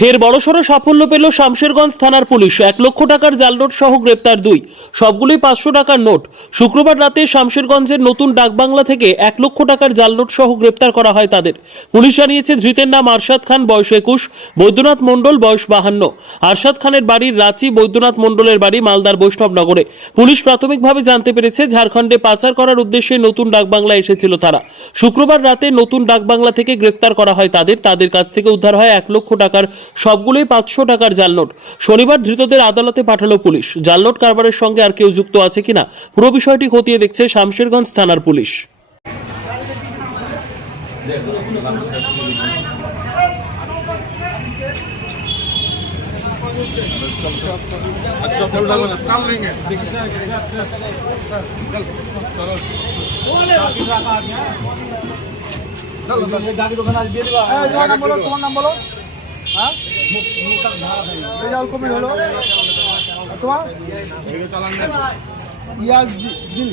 ফের বড়সড় সাফল্য পেল শামশেরগঞ্জ থানার পুলিশ। 1 লক্ষ টাকার জাল নোট সহ গ্রেপ্তার 2, সবগুলোই 500 টাকার নোট। শুক্রবার রাতে শামশেরগঞ্জের নতুন ডাকবাংলা থেকে 1 লক্ষ টাকার জাল নোট সহ গ্রেপ্তার করা হয় তাদের। পুলিশ জানিয়েছে ধৃতের নাম আরশাদ খান, বয়স 21, বৈদ্যনাথ মণ্ডল, বয়স 52। আরশাদ খানের বাড়ি রাঁচি, বৈদ্যনাথ মণ্ডলের বাড়ি মালদার বৈষ্ণবনগরে। পুলিশ প্রাথমিকভাবে জানতে পেরেছে ঝাড়খণ্ডে পাচার করার উদ্দেশ্যে নতুন ডাকবাংলা এসেছিল তারা। শুক্রবার রাতে নতুন ডাকবাংলা থেকে গ্রেপ্তার করা হয় তাদের কাছ থেকে উদ্ধার হয় 1 লক্ষ টাকার সবগুলোই 500 টাকার জাল নোট। শনিবার ধৃতদের আদালতে পাঠালো পুলিশ। জাল নোট কারবারের সঙ্গে আর কেউ যুক্ত আছে কিনা পুরো বিষয়টি খতিয়ে দেখছে শামশেরগঞ্জ থানার পুলিশ। তোমার নাম বলো। হ্যাঁ কমে হলো তোমার ইয়াজ দিল